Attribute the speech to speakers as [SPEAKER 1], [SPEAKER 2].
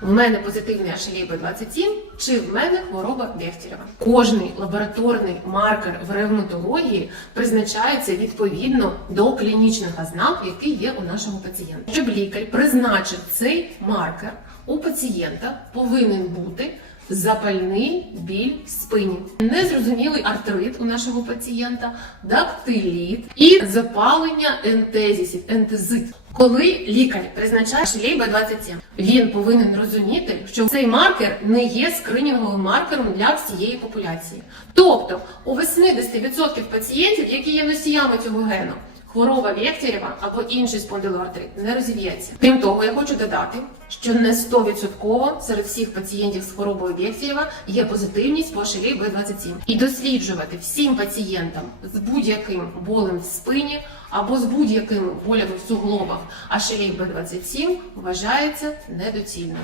[SPEAKER 1] в мене позитивний ашелей Б27 чи в мене хвороба Бехтерєва. Кожний лабораторний маркер в ревматології призначається відповідно до клінічних ознак, які є у нашого пацієнта. Щоб лікар призначив цей маркер, у пацієнта повинен бути запальний біль в спині, незрозумілий артрит у нашого пацієнта, дактиліт і запалення ентезісів, ентезит. Коли лікар призначає шлей Б27, він повинен розуміти, що цей маркер не є скринінговим маркером для всієї популяції. Тобто у 80% пацієнтів, які є носіями цього гену, хвороба Вєхтерєва або інший спондилоартрит не розів'ється. Крім того, я хочу додати, що не 100% серед всіх пацієнтів з хворобою Вєхтерєва є позитивність по шелі Б27. І досліджувати всім пацієнтам з будь-яким болем в спині або з будь-яким болями в суглобах, а шелей Б27 вважається недоцільним.